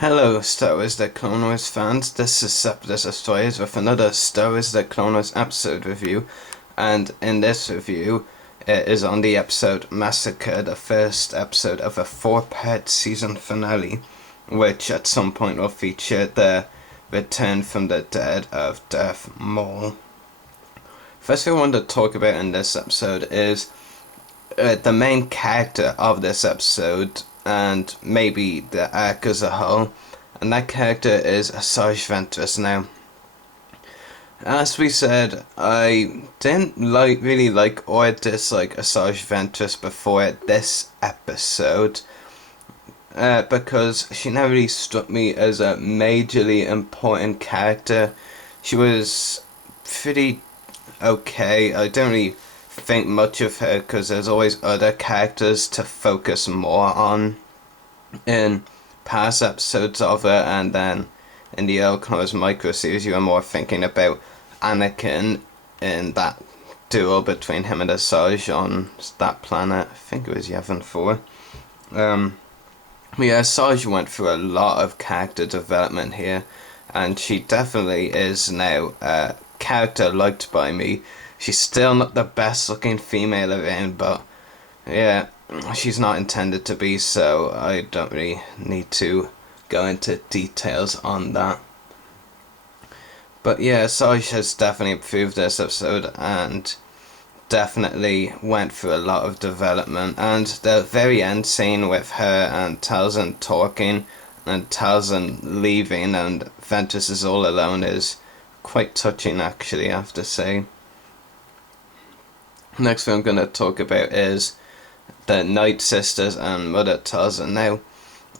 Hello, Star Wars The Clone Wars fans. This is Septus Destroyers with another Star Wars The Clone Wars episode review. And in this review, it is on the episode Massacre, the first episode of a 4-part season finale, which at some point will feature the return from the dead of Darth Maul. First thing I want to talk about in this episode is the main character of this episode, and maybe the arc as a whole, and that character is Asajj Ventress. Now, as we said, I didn't really like or dislike Asajj Ventress before this episode, because she never really struck me as a majorly important character. She was pretty okay. I don't really think much of her because there's always other characters to focus more on in past episodes of her, and then in the old Clone Wars micro series you were more thinking about Anakin in that duel between him and Asajj on that planet. I think it was Yavin 4. Yeah, Asajj went through a lot of character development here, and she definitely is now a character liked by me. She's still not the best looking female around, but yeah, she's not intended to be, so I don't really need to go into details on that. But yeah, Asajj has definitely improved this episode and definitely went through a lot of development. And the very end scene with her and Talzin talking and Talzin leaving and Ventress is all alone is quite touching, actually, I have to say. Next thing I'm going to talk about is the Night Sisters and Mother Talzin. Now,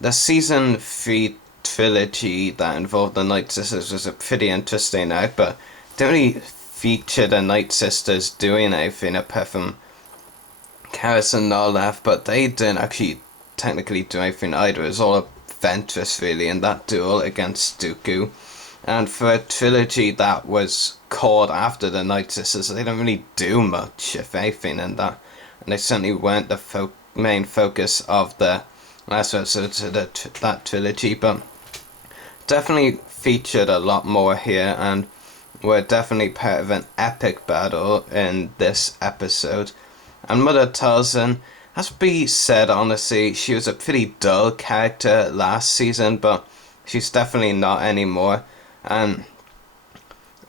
the season 3 trilogy that involved the Night Sisters was a pretty interesting arc, but didn't really feature the Night Sisters doing anything apart from Karis and Nolaf, but they didn't actually technically do anything either. It was all Ventress really in that duel against Dooku. And for a trilogy that was called after the Night Sisters, they didn't really do much, if anything, in that. And they certainly weren't the main focus of the last episodes of that trilogy, but definitely featured a lot more here, and were definitely part of an epic battle in this episode. And Mother Talzin, has to be said honestly, she was a pretty dull character last season, but she's definitely not anymore. And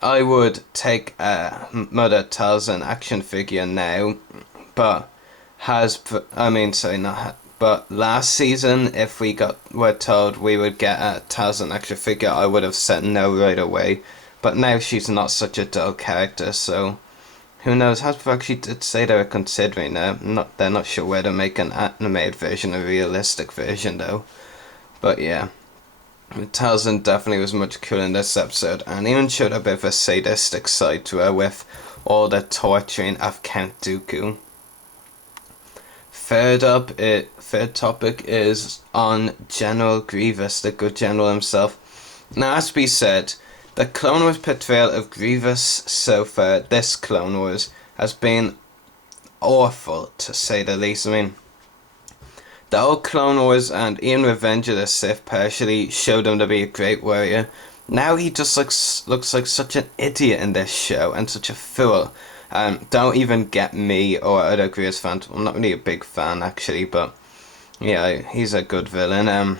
I would take a Mother Talzin action figure now, but but last season, if were told we would get a Talzin action figure, I would have said no right away. But now she's not such a dull character, so who knows? Hasbro actually did say they were considering her. They're not sure where to make an animated version, a realistic version though. But yeah. Talzin definitely was much cooler in this episode, and even showed a bit of a sadistic side to her with all the torturing of Count Dooku. Third topic is on General Grievous, the good general himself. Now, as we said, the Clone Wars portrayal of Grievous so far, this Clone Wars, has been awful, to say the least. I mean, the old Clone Wars and even Revenge of the Sith partially showed him to be a great warrior. Now he just looks like such an idiot in this show and such a fool. Don't even get me or other Grievous fans. I'm not really a big fan actually, but yeah, he's a good villain.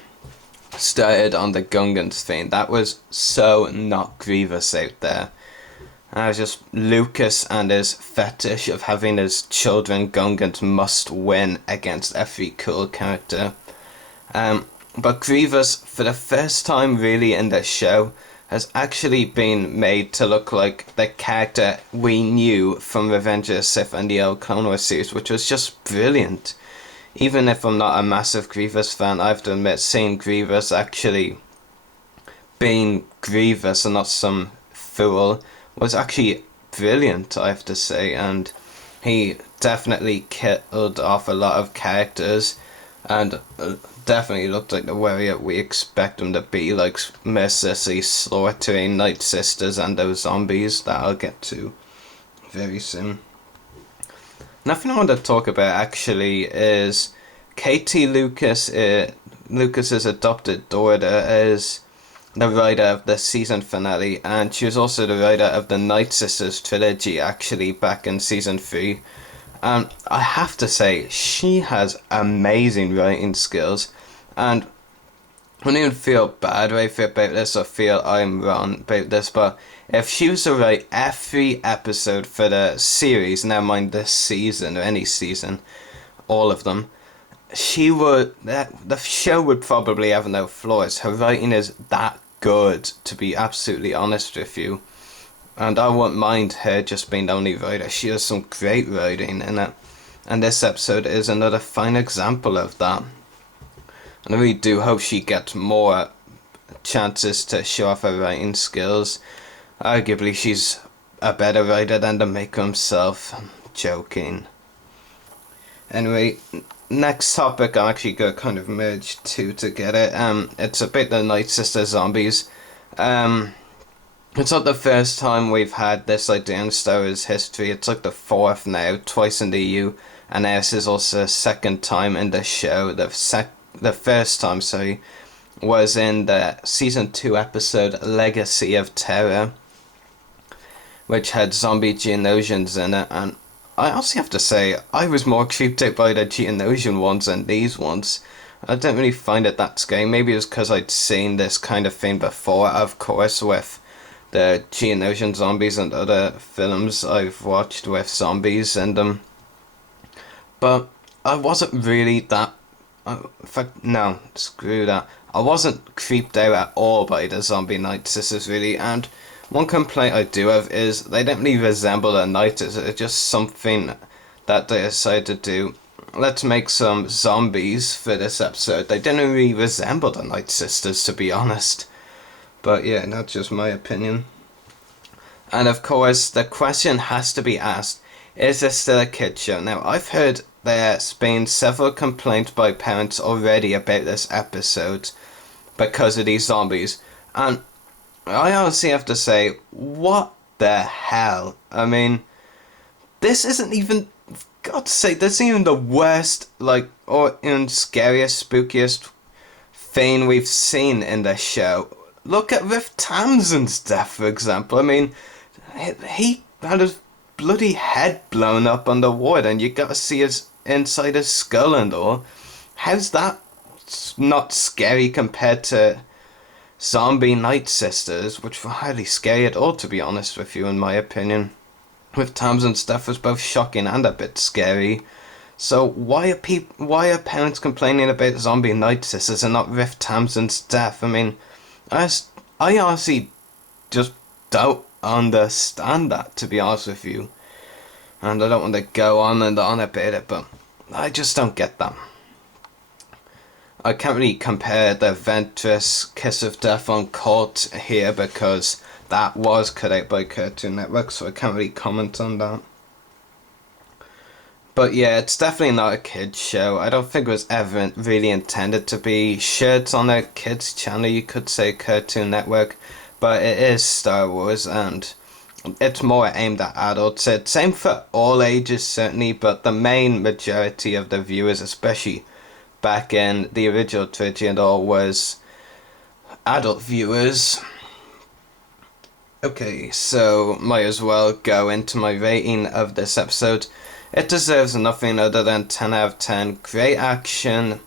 Started on the Gungans thing. That was so not Grievous out there. And I was just Lucas and his fetish of having his children Gungans must win against every cool character. But Grievous, for the first time really in this show, has actually been made to look like the character we knew from Revenge of the Sith and the old Clone Wars series, which was just brilliant. Even if I'm not a massive Grievous fan, I have to admit, seeing Grievous actually being Grievous and not some fool was actually brilliant, I have to say, and he definitely killed off a lot of characters and definitely looked like the warrior we expect him to be, like mercilessly slaughtering Night Sisters and those zombies that I'll get to very soon. Nothing I want to talk about actually is Katie Lucas Lucas's adopted daughter, is the writer of the season finale, and she was also the writer of the Night Sisters trilogy, actually, back in season 3. And I have to say, she has amazing writing skills, and I don't even feel bad about this or feel I'm wrong about this, but if she was to write every episode for the series, never mind this season or any season, all of them, she would, the show would probably have no flaws. Her writing is that good, to be absolutely honest with you. And I wouldn't mind her just being the only writer. She has some great writing in it. And this episode is another fine example of that. And I really do hope she gets more chances to show off her writing skills. Arguably, she's a better writer than the maker himself. I'm joking. Anyway, next topic, I'm actually going to kind of merge two together. It's about the Night Sister zombies. It's not the first time we've had this idea in Star Wars history. It's like the fourth now, twice in the EU, and this is also the second time in the show. The first time, sorry, was in the season 2 episode Legacy of Terror, which had zombie Geonosians in it, and I also have to say, I was more creeped out by the Geonosian ones than these ones. I didn't really find it that scary. Maybe it was because I'd seen this kind of thing before, of course, with the Geonosian zombies and other films I've watched with zombies in them. But I wasn't really that... In fact, no, screw that. I wasn't creeped out at all by the zombie Night Sisters, really, and one complaint I do have is they don't really resemble the Night Sisters. It's just something that they decided to do. Let's make some zombies for this episode. They didn't really resemble the Night Sisters, to be honest. But yeah, that's just my opinion. And of course, the question has to be asked, is this still a kid's show? Now, I've heard there's been several complaints by parents already about this episode because of these zombies. And I honestly have to say, what the hell? I mean, this isn't even, for God's sake, this isn't even the worst, or even scariest, spookiest thing we've seen in the show. Look at Riff Tamsin's death, for example. I mean, he had his bloody head blown up on the wood, and you got to see his inside his skull and all. How's that not scary compared to zombie Night Sisters, which were hardly scary at all, to be honest with you, in my opinion? With Tamsin's death was both shocking and a bit scary. So why are parents complaining about zombie Night Sisters and not Riff Tamsin's death? I mean, I honestly just don't understand that, to be honest with you. And I don't want to go on and on about it, but I just don't get that. I can't really compare the Ventress Kiss of Death on Cult here because that was cut out by Cartoon Network, so I can't really comment on that. But yeah, it's definitely not a kids show. I don't think it was ever really intended to be. Sure, it's on a kids channel, you could say Cartoon Network, but it is Star Wars and it's more aimed at adults. It's same for all ages certainly, but the main majority of the viewers, especially back in the original trilogy and all, was adult viewers. Okay, so might as well go into my rating of this episode. It deserves nothing other than 10 out of 10. Great action,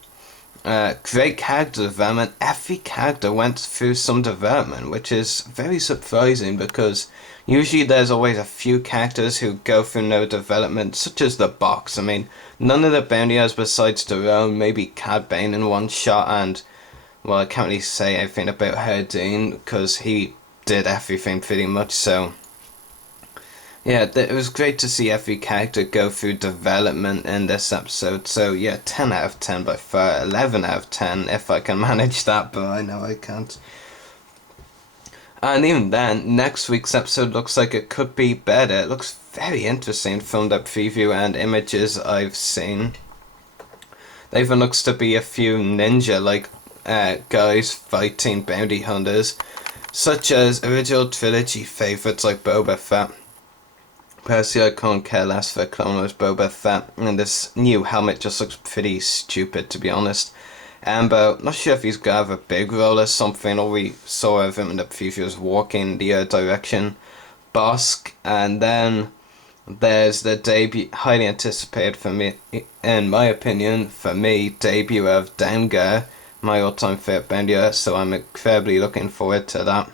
great character development. Every character went through some development, which is very surprising because usually there's always a few characters who go through no development, such as the Box. I mean, none of the bounty hunters besides Tyrone, maybe Cad Bane in one shot, and, well, I can't really say anything about Herdine because he did everything pretty much, so yeah, it was great to see every character go through development in this episode. So yeah, 10 out of 10 by far, 11 out of 10 if I can manage that, but I know I can't. And even then, next week's episode looks like it could be better. It looks very interesting from the preview and images I've seen. There even looks to be a few ninja-like guys fighting bounty hunters, such as original trilogy favourites like Boba Fett. Personally, I can't care less for Clone Wars Boba Fett, and this new helmet just looks pretty stupid, to be honest. But not sure if he's gonna have a big role or something. All we saw of him in the preview was walking the direction Bosk, and then there's the debut, highly anticipated for me, in my opinion, for me, debut of Dengar, my all-time favorite bender. So I'm incredibly looking forward to that.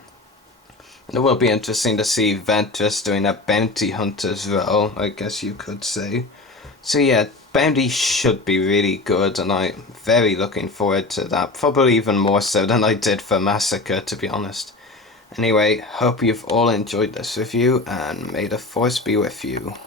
And it will be interesting to see Ventress doing a bounty hunter's role, I guess you could say. So yeah, Bounty should be really good, and I'm very looking forward to that. Probably even more so than I did for Massacre, to be honest. Anyway, hope you've all enjoyed this review, and may the force be with you.